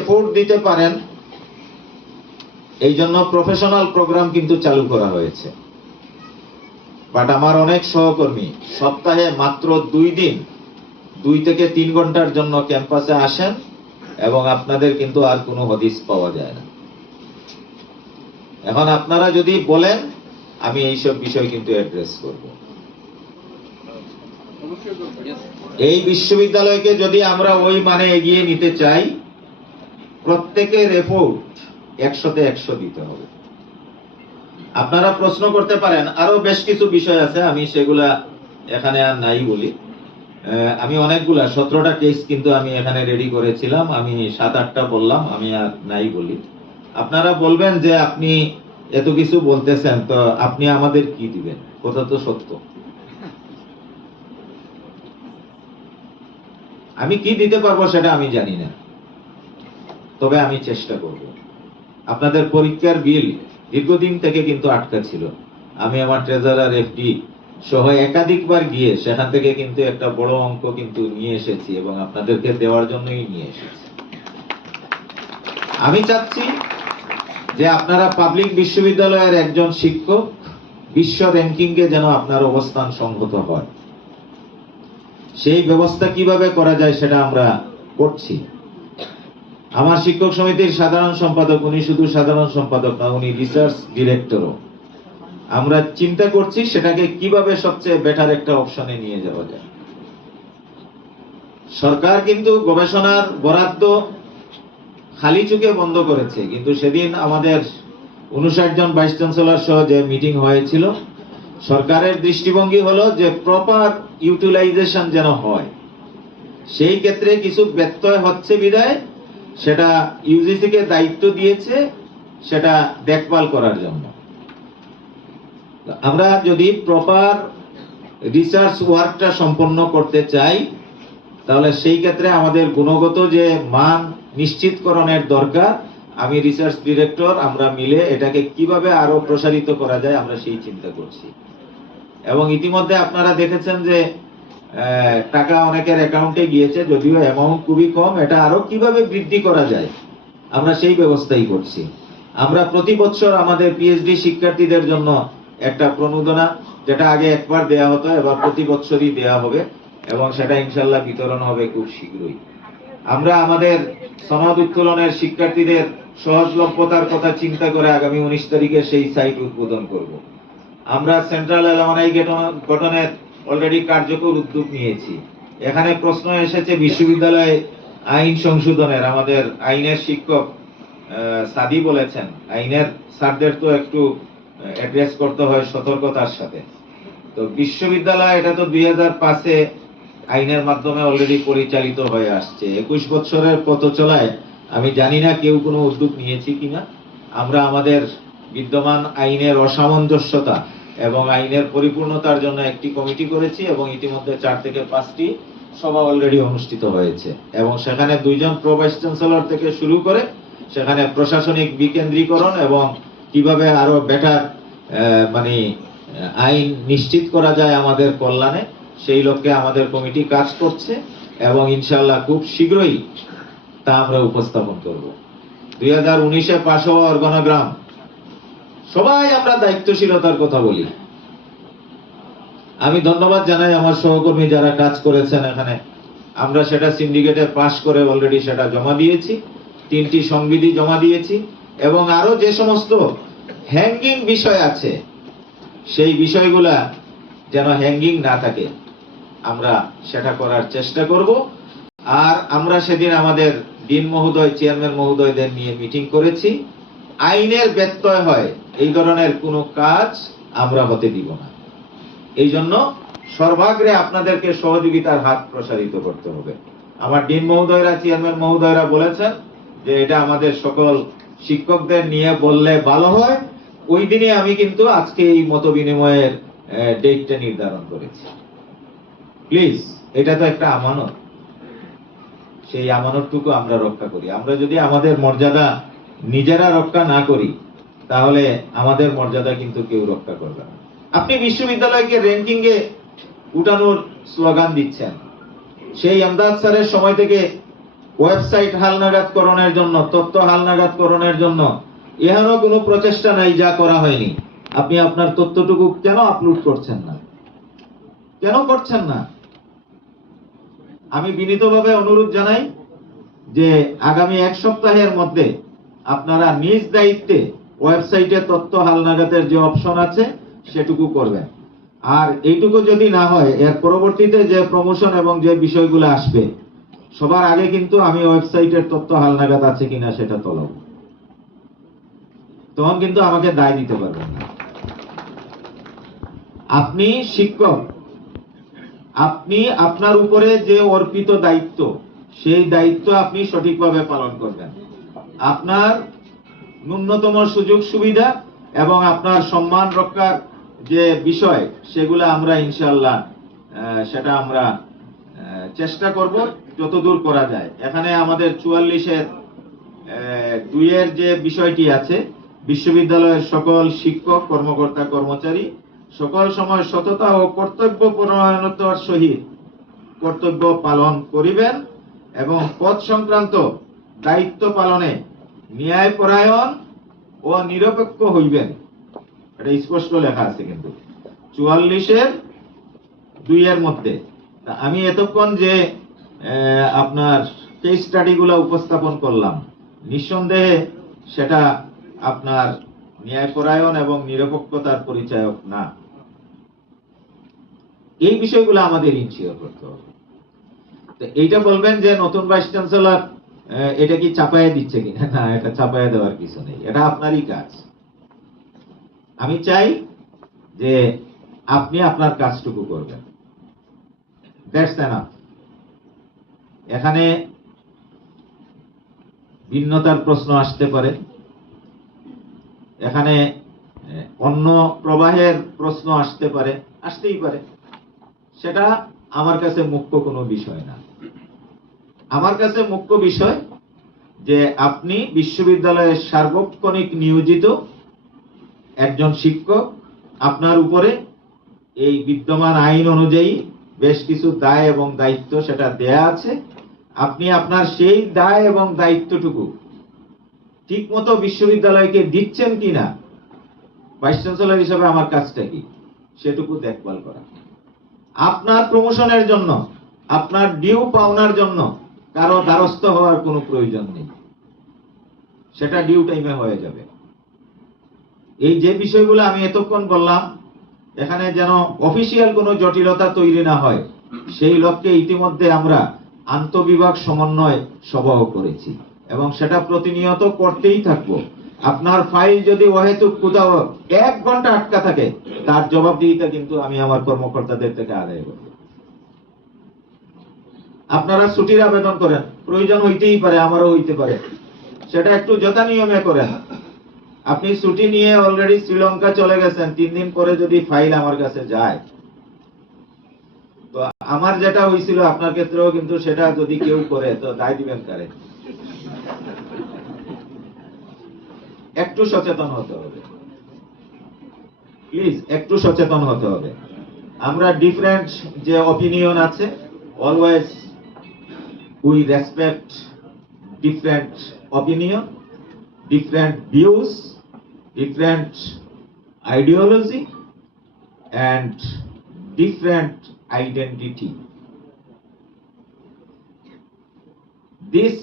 Effort দিতে পারেন, এই জন্য প্রফেশনাল প্রোগ্রাম কিন্তু চালু করা হয়েছে। বাট আমার অনেক সহকর্মী সপ্তাহে মাত্র 2 দিন 2 থেকে 3 ঘন্টার জন্য ক্যাম্পাসে আসেন এবং আপনাদের কিন্তু আর কোনো হদিস পাওয়া যায় না। এখন আপনারা যদি বলেন, আমি এইসব বিষয় কিন্তু অ্যাড্রেস করব। এই বিশ্ববিদ্যালয়কে যদি আমরা ওই মানে এগিয়ে নিতে চাই, প্রত্যেকের এফোর্ট 100-তে 100 দিতে হবে। আপনারা প্রশ্ন করতে পারেন, আরো বেশ কিছু বিষয় আছে, আমি সেগুলা এখানে আর নাই বলি। আমি অনেকগুলা 17টা কেস কিন্তু আমি এখানে রেডি করেছিলাম, আমি 7-8টা বললাম, আমি আর নাই বলি। আপনারা বলবেন যে আপনি এত কিছু বলতেছেন, তো আপনি আমাদের কি দিবেন? কথা তো সত্য। আমি কি দিতে পারবো সেটা আমি জানি না, তবে আমি চেষ্টা করব। আপনাদের পরীক্ষার বিল দীর্ঘদিন থেকে কিন্তু আটকা ছিল। আমি আমার ট্রেজারার, এফডি সহ একাধিকবার গিয়ে সেখান থেকে কিন্তু একটা বড় অঙ্ক কিন্তু নিয়ে এসেছি এবং আপনাদেরকে দেওয়ার জন্যই নিয়ে এসেছি। আমি চাচ্ছি যে আপনারা পাবলিক বিশ্ববিদ্যালয়ের একজন শিক্ষক, বিশ্ব র্যাঙ্কিংয়ে যেন আপনার অবস্থান সংহত হয়। সেই ব্যবস্থা কিভাবে করা যায় সেটা আমরা করছি। আমার শিক্ষক সমিতির সাধারণ সম্পাদক, উনি শুধু সাধারণ সম্পাদক না, উনি রিসার্চ ডিরেক্টরও। আমরা চিন্তা করছি সেটাকে কিভাবে সবচেয়ে বেটার একটা অপশনে নিয়ে যাওয়া যায়। সরকার কিন্তু গবেষণার বরাদ্দ খালি চোখে বন্ধ করেছে, কিন্তু সেদিন আমাদের 59 জন ভাইস চ্যান্সেলর সহ যে মিটিং হয়েছিল, সরকারের দৃষ্টিভঙ্গি হলো যে প্রপার ইউটিলাইজেশন যেন হয়। সেই ক্ষেত্রে কিছু ব্যত্যয় হচ্ছে বিধায় সেটা ইউজিসি কে দায়িত্ব দিয়েছে সেটা দেখভাল করার জন্য। আমরা যদি প্রপার রিসার্চ ওয়ার্কটা সম্পন্ন করতে চাই, তাহলে সেই ক্ষেত্রে আমাদের গুণগত যে মান নিশ্চিতকরণের দরকার, আমি রিসার্চ ডিরেক্টর, আমরা মিলে এটাকে কিভাবে আরো প্রসারিত করা যায় আমরা সেই চিন্তা করছি। এবং ইতিমধ্যে আপনারা দেখেছেন যে টাকা অনেকের অ্যাকাউন্টে গিয়েছে, যদিও অ্যামাউন্ট খুবই কম, এটা আরো কিভাবে বৃদ্ধি করা যায় আমরা সেই ব্যবস্থাই করছি। আমরা প্রতি বছর আমাদের পিএইচডি শিক্ষার্থীদের জন্য একটা প্রণোদনা, যেটা আগে একবার দেয়া হতো, এবার প্রতি বছরই দেয়া হবে এবং সেটা ইনশাআল্লাহ বিতরণ হবে খুব শীঘ্রই। আমরা আমাদের সনদ উত্তোলনের শিক্ষার্থীদের সহজলভ্যতার কথা চিন্তা করে আগামী 19 তারিখে সেই সাইট উদ্বোধন করব। আমরা সেন্ট্রাল অ্যালামনাই গঠনের অলরেডি কার্যকর উদ্যোগ নিয়েছি। এখানে প্রশ্ন এসেছে বিশ্ববিদ্যালয়ে আইন সংশোধনের। আমাদের আইনের শিক্ষক সাদি বলেছেন, আইনের স্যারদের তো একটু অ্যাড্রেস করতে হয় সতর্কতার সাথে। তো বিশ্ববিদ্যালয় এটা তো 2005-এ আইনের মাধ্যমে অলরেডি পরিচালিত হয়ে আসছে। 21 বছরের পথ চলায় আমি জানি না কেউ কোনো উদ্যোগ নিয়েছি কিনা। আমরা আমাদের বিদ্যমান আইনের অসামঞ্জস্যতা এবং আইনের পরিপূর্ণতার জন্য একটি কমিটি করেছি এবং ইতিমধ্যে 4 থেকে 5টি সভা অলরেডি অনুষ্ঠিত হয়েছে এবং সেখানে 2 জন প্রো ভাইস চ্যান্সেলর থেকে শুরু করে সেখানে প্রশাসনিক বিকেন্দ্রীকরণ এবং কিভাবে আরো বেটার মানে আইন নিশ্চিত করা যায় আমাদের কল্যাণে, সেই লক্ষ্যে আমাদের কমিটি কাজ করছে এবং ইনশাআল্লাহ খুব শীঘ্রই তা আমরা উপস্থাপন করব। 2019-এ পাশ হওয়া অর্গানোগ্রাম, সবাই আমরা দায়িত্বশীলতার কথা বলি। আমি ধন্যবাদ জানাই আমার সহকর্মী যারা কাজ করেছেন এখানে। আমরা সেটা সিন্ডিকেটে পাশ করে অলরেডি সেটা জমা দিয়েছি, 3টি সংবিধি জমা দিয়েছি এবং আরো যে সমস্ত হ্যাঙ্গিং বিষয় আছে সেই বিষয়গুলা যেন হ্যাঙ্গিং না থাকে আমরা সেটা করার চেষ্টা করব। আর আমরা সেদিন আমাদের ডিন মহোদয়, চেয়ারম্যান মহোদয়দের নিয়ে মিটিং করেছি। আইনের ব্যত্যয় হয় এই ধরনের কোনো কাজ আমরা হতে দিব না। এই জন্য সর্বাগ্রে আপনাদেরকে সহযোগিতার হাত প্রসারিত করতে হবে। আমার ডিন মহোদয়রা, চেয়ারম্যান মহোদয়রা বলেছেন যে এটা আমাদের সকল শিক্ষকদের নিয়ে বললে ভালো হয়। ওই দিনে আমি কিন্তু আজকে এই মত বিনিময়ের ডেটটা নির্ধারণ করেছি। প্লিজ, এটা তো একটা আমানত, সেই আমানতটুকু আমরা রক্ষা করি। আমরা যদি আমাদের মর্যাদা নিজেরা রক্ষা না করি তাহলে আমাদের মর্যাদা কিন্তু কেউ রক্ষা করবে না। আপনি বিশ্ববিদ্যালয়কে র্যাঙ্কিং এ উঠানোর স্লোগান দিচ্ছেন, সেই আমদাদ স্যারের সময় থেকে ওয়েবসাইট হালনাগাদকরণের জন্য, তথ্য হালনাগাদকরণের জন্য এখানেও কোনো প্রচেষ্টা নাই, যা করা হয়নি। আপনি আপনার তথ্যটুকু কেন আপলোড করছেন না? কেন করছেন না? আমি বিনীতভাবে অনুরোধ জানাই যে আগামী 1 সপ্তাহের মধ্যে আপনারা নিজ দায়িত্বে ওয়েবসাইটে তথ্য হালনাগাদের যে অপশন আছে সেটুকু করবেন। আর এইটুকু যদি না হয়, এর পরবর্তীতে যে প্রমোশন এবং যে বিষয়গুলো আসবে, সবার আগে কিন্তু আমি ওয়েবসাইটের তথ্য হালনাগাদ আছে কিনা সেটা তলব। তখন কিন্তু আমাকে দায় দিতে পারবেন না। আপনি শিক্ষক, আপনি আপনার উপরে যে অর্পিত দায়িত্ব, সেই দায়িত্ব আপনি সঠিকভাবে পালন করবেন। আপনার ন্যূনতম সুযোগ সুবিধা এবং আপনার সম্মান রক্ষার যে বিষয়, সেগুলো আমরা ইনশাআল্লাহ সেটা আমরা চেষ্টা করব যতদূর করা যায়। এখানে আমাদের 44-এর 2-এর যে বিষয়টি আছে, বিশ্ববিদ্যালয়ের সকল শিক্ষক, কর্মকর্তা, কর্মচারী সকল সময় সততা ও কর্তব্য পরায়ণতার সহিত কর্তব্য পালন করিবেন এবং পদ সংক্রান্ত দায়িত্ব পালনে ন্যায়পরায়ণ ও নিরপেক্ষ হইবেন। এটা স্পষ্ট লেখা আছে কিন্তু 44-এর 2-এর মধ্যে। আমি এতক্ষণ যে আপনার কেস স্টাডিগুলো উপস্থাপন করলাম, নিঃসন্দেহে সেটা আপনার ন্যায়পরায়ণ এবং নিরপেক্ষতার পরিচায়ক না। এই বিষয়গুলো আমাদের ইনশিওর করতে হবে। তো এইটা বলবেন যে নতুন ভাইস চ্যান্সেলর এটা কি চাপাইয়া দিচ্ছে কিনা? না, এটা চাপাইয়া দেওয়ার কিছু নেই, এটা আপনারই কাজ। আমি চাই যে আপনি আপনার কাজটুকু করবেন। That's enough. এখানে ভিন্নতার প্রশ্ন আসতে পারে, এখানে অন্য প্রবাহের প্রশ্ন আসতে পারে, আসতেই পারে। সেটা আমার কাছে মুখ্য কোনো বিষয় না। আমার কাছে মুখ্য বিষয় যে আপনি বিশ্ববিদ্যালয়ের সার্বক্ষণিক নিয়োজিত একজন শিক্ষক, আপনার উপরে এই বিদ্যমান আইন অনুযায়ী বেশ কিছু দায় এবং দায়িত্ব সেটা দেয়া আছে। আপনি আপনার সেই দায় এবং দায়িত্বটুকু ঠিকমতো বিশ্ববিদ্যালয়কে দিচ্ছেন কিনা, ভাইস চ্যান্সেলর হিসেবে আমার কাজটা কি, সেটুকু দেখভাল করা। আপনার প্রমোশনের জন্য, আপনার ডিউ পাওনার জন্য কারো দ্বারস্থ হওয়ার কোনো প্রয়োজন নেই, সেটা ডিউ টাইমে হয়ে যাবে। এই যে বিষয়গুলো আমি এতক্ষণ বললাম, এখানে যেন অফিসিয়াল কোনো জটিলতা তৈরি না হয়, সেই লক্ষ্যে ইতিমধ্যে আমরা আন্তঃবিভাগ সমন্বয় সভাও করেছি এবং সেটা প্রতিনিয়ত করতেই থাকবো। আপনার ফাইল যদি অহেতুক কোথাও 1 ঘন্টা আটকা থাকে, তার জবাবদিহিতা কিন্তু আমি আমার কর্মকর্তাদের থেকে আদায় করব। আপনারা ছুটির আবেদন করেন, প্রয়োজন হইতেই পারে, আমারও হইতে পারে, সেটা একটু যথা নিয়মে করেন। আপনি ছুটি নিয়ে অলরেডি শ্রীলঙ্কা চলে গেছেন, 3 দিন পরে যদি ফাইল আমার কাছে যায়, তো আমার যেটা হয়েছিল আপনার ক্ষেত্রেও কিন্তু সেটা যদি কেউ করে, তো দায় দিবেন কারে? একটু সচেতন হতে হবে, প্লিজ, একটু সচেতন হতে হবে। আমরা ডিফারেন্ট যে অপিনিয়ন আছে, always we respect different opinion, different views, different ideology, and different identity. This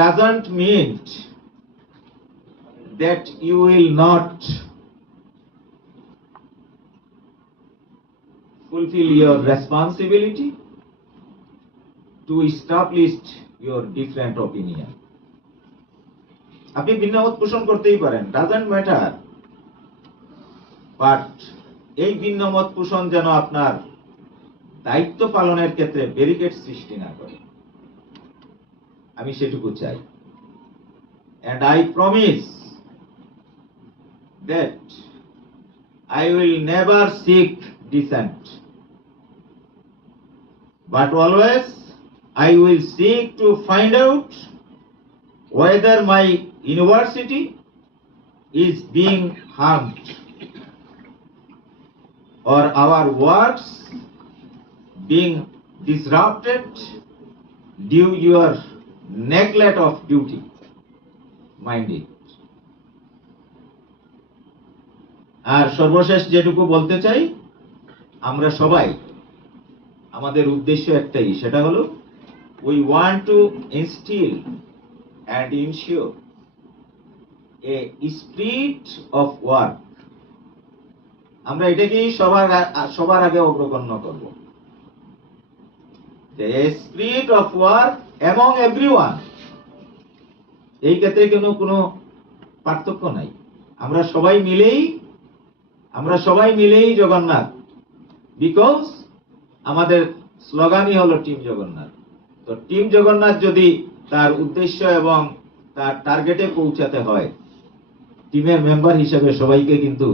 doesn't mean that you will not fulfill your responsibility to establish your different opinion. আপনি ভিন্ন মত পোষণ করতেই পারেন, ডাজন্ট ম্যাটার, বাট এই ভিন্ন মত পোষণ যেন আপনার দায়িত্ব পালনের ক্ষেত্রে ব্যারিকেড সৃষ্টি না করে, আমি সেটুকু চাই। and I promise that I will never seek dissent, but always I will seek to find out whether my university is being harmed or our works being disrupted due your neglect of duty. Mind it. আর সর্বশেষ যেটুকু বলতে চাই, আমরা সবাই আমাদের উদ্দেশ্য একটাই, সেটা হলো we want to instill and ensure a spirit of work. আমরা এটাকেই সবার আগে অগ্রগণ্য করব, যে spirit of work among everyone. এই ক্ষেত্রে কোনো পার্থক্য নাই। আমরা সবাই মিলেই জগন্নাথ, বিকজ আমাদের স্লোগানই হলো টিম জগন্নাথ। তো টিম জগন্নাথ যদি তার উদ্দেশ্য এবং তার টার্গেটে পৌঁছাতে হয়, টিমের মেম্বার হিসেবে সবাইকে কিন্তু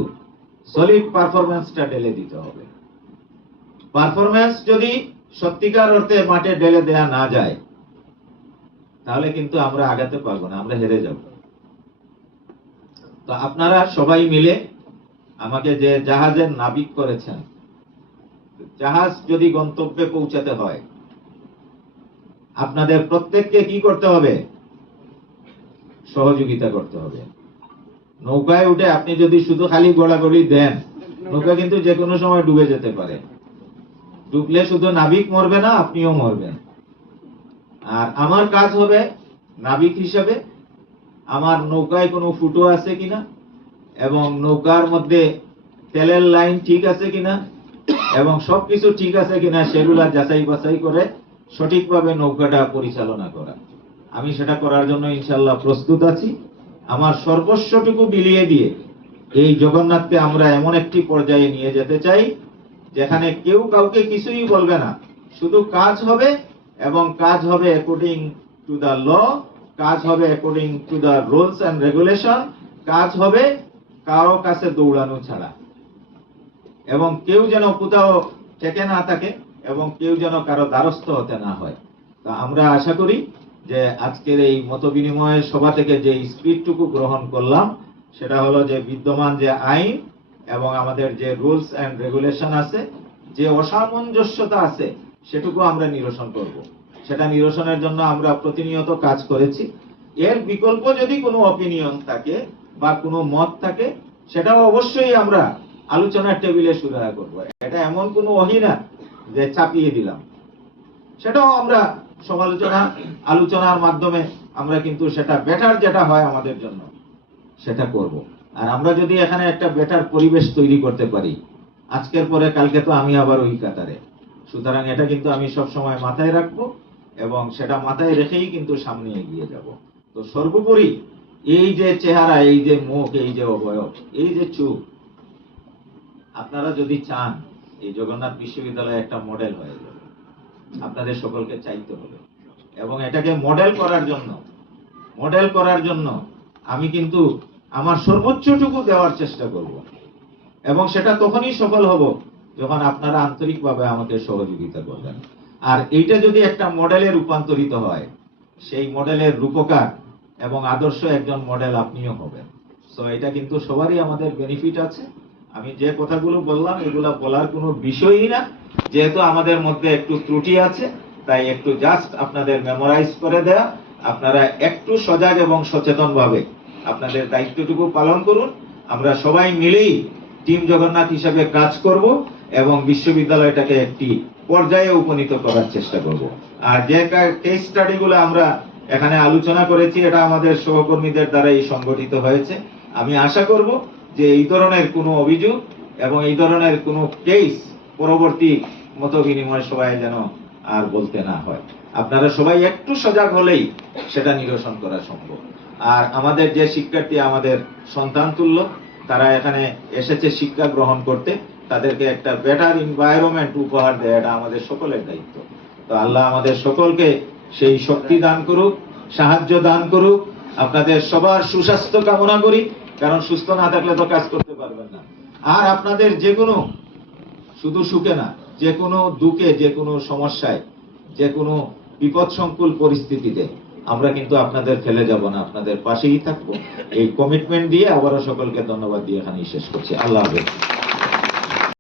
সলিড পারফরম্যান্সটা ঢেলে দিতে হবে। পারফরম্যান্স যদি সত্যিকার অর্থে মাঠে ঢেলে দেয়া না যায়, তাহলে কিন্তু আমরা আগাতে পারবো না, আমরা হেরে যাব। তো আপনারা সবাই মিলে আমাকে যে জাহাজের নাবিক করেছেন, জাহাজ যদি গন্তব্যে পৌঁছাতে হয়, আপনাদের প্রত্যেককে কি করতে হবে? সহযোগিতা করতে হবে। নৌকায় উঠে আপনি যদি শুধু খালি গোড়াগড়ি দেন, নৌকা কিন্তু যে কোনো সময় ডুবে যেতে পারে। ডুবলে শুধু নাবিক মরবে না, আপনিও মরবেন। আর আমার কাজ হবে নাবিক হিসেবে আমার নৌকায় কোনো ফুটো আছে কিনা, এবং নৌকার মধ্যে তেলের লাইন ঠিক আছে কিনা, এবং সবকিছু ঠিক আছে কিনা সেগুলা যাচাই বাছাই করে সঠিকভাবে নৌকাটা পরিচালনা করা। আমি সেটা করার জন্য ইনশাআল্লাহ প্রস্তুত আছি। আমার সর্বস্বটুকু বিলিয়ে দিয়ে এই জগন্নাথকে আমরা এমন একটি পর্যায়ে নিয়ে যেতে চাই, যেখানে কেউ কাউকে কিছুই বলবে না, শুধু কাজ হবে, এবং কাজ হবে অ্যাকর্ডিং টু দ্য ল, কাজ হবে according to the rules and regulation, কাজ হবে কারো কাছে দৌড়ানো ছাড়া, এবং কেউ যেন কোথাও ঠেকে না থাকে, এবং কেউ যেন কারো দ্বারস্থ হতে না হয়। তা আমরা আশা করি যে আজকের এই মত বিনিময়ের সভা থেকে যে স্পিরিটটুকু গ্রহণ করলাম, সেটা হলো যে বিদ্যমান যে আইন এবং আমাদের যে রুলস অ্যান্ড রেগুলেশন আছে, যে অসামঞ্জস্যতা আছে, সেটুকু আমরা নিরসন করব। সেটা নিরসনের জন্য আমরা প্রতিনিয়ত কাজ করেছি। এর বিকল্প যদি কোনো অপিনিয়ন থাকে বা কোনো মত থাকে, সেটাও অবশ্যই আমরা আলোচনার টেবিলে সুরাহা করব। এটা এমন কোনো ওহী না যে চাপিয়ে দিলাম, সেটাও আমরা আলোচনার মাধ্যমে আমরা কিন্তু সেটা বেটার যেটা হয় আমাদের জন্য সেটা করব। আর আমরা যদি এখানে একটা বেটার পরিবেশ তৈরি করতে পারি, আজকের পরে কালকে তো আমি আবার ওই কাতারে, সুতরাং এটা কিন্তু আমি সব সময় মাথায় রাখবো, এবং সেটা মাথায় রেখেই কিন্তু সামনে এগিয়ে যাব। তো সর্বোপরি এই যে চেহারা, এই যে মুখ, এই যে অবয়ব, এই যে চোখ, আপনারা যদি চান এই জগন্নাথ বিশ্ববিদ্যালয় একটা মডেল হয়ে যাবে, আপনাদের সকলকে চাইতে হবে। এবং এটাকে মডেল করার জন্য আমি কিন্তু আমার সর্বোচ্চটুকু দেওয়ার চেষ্টা করব, এবং সেটা তখনই সফল হব যখন আপনারা আন্তরিকভাবে আমাকে সহযোগিতা করবেন। আর এইটা যদি একটা মডেলে রূপান্তরিত হয়, সেই মডেলের রূপকার এবং আদর্শ একজন মডেল আপনিও হবেন। সো এটা কিন্তু সবারই আমাদের বেনিফিট আছে। আমি যে কথাগুলো বললাম এগুলা বলার কোনো বিষয়ই না, যেহেতু আমাদের মধ্যে একটু ত্রুটি আছে, তাই একটু জাস্ট আপনাদের মেমোরাইজ করে দেয়া। আপনারা একটু সজাগ এবং সচেতন ভাবে আপনাদের দায়িত্বটুকু পালন করুন। আমরা সবাই মিলেই টিম জগন্নাথ হিসেবে কাজ করব এবং বিশ্ববিদ্যালয়টাকে একটি পর্যায়ে উপনীত করার চেষ্টা করব। আর যে কেস স্টাডিগুলো আমরা এখানে আলোচনা করেছি, এটা আমাদের সহকর্মীদের দ্বারাই সংগঠিত হয়েছে। আমি আশা করব যে এই ধরনের কোনো অভিযোগ এবং এই ধরনের কোনো কেস পরবর্তী মত বিনিময় সবাই যেন আর বলতে না হয়। আপনারা সবাই একটু সজাগ হলেই সেটা নিরসন করা সম্ভব। আর আমাদের যে শিক্ষার্থী আমাদের সন্তান তুল্য, তারা এখানে এসেছে শিক্ষা গ্রহণ করতে, তাদেরকে একটা বেটার এনভায়রনমেন্ট উপহার দেয়, এটা আমাদের সকলের দায়িত্ব। তো আল্লাহ আমাদের সকলকে সেই শক্তি দান করুক, সাহায্য দান করুক। আপনাদের সবার সুস্বাস্থ্য কামনা করি, কারণ সুস্থ না থাকলে তো কাজ করতে পারবেন না। আর আপনাদের যে কোনো, শুধু সুখে না, যে কোনো দুঃখে, যে কোনো সমস্যায়, যে কোনো বিপদসংকুল পরিস্থিতিতে আমরা কিন্তু আপনাদের ফেলে যাব না, আপনাদের পাশেই থাকবো। এই কমিটমেন্ট দিয়ে আবারও সকলকে ধন্যবাদ দিয়ে এখানেই শেষ করছি। আল্লাহ হাফেজ।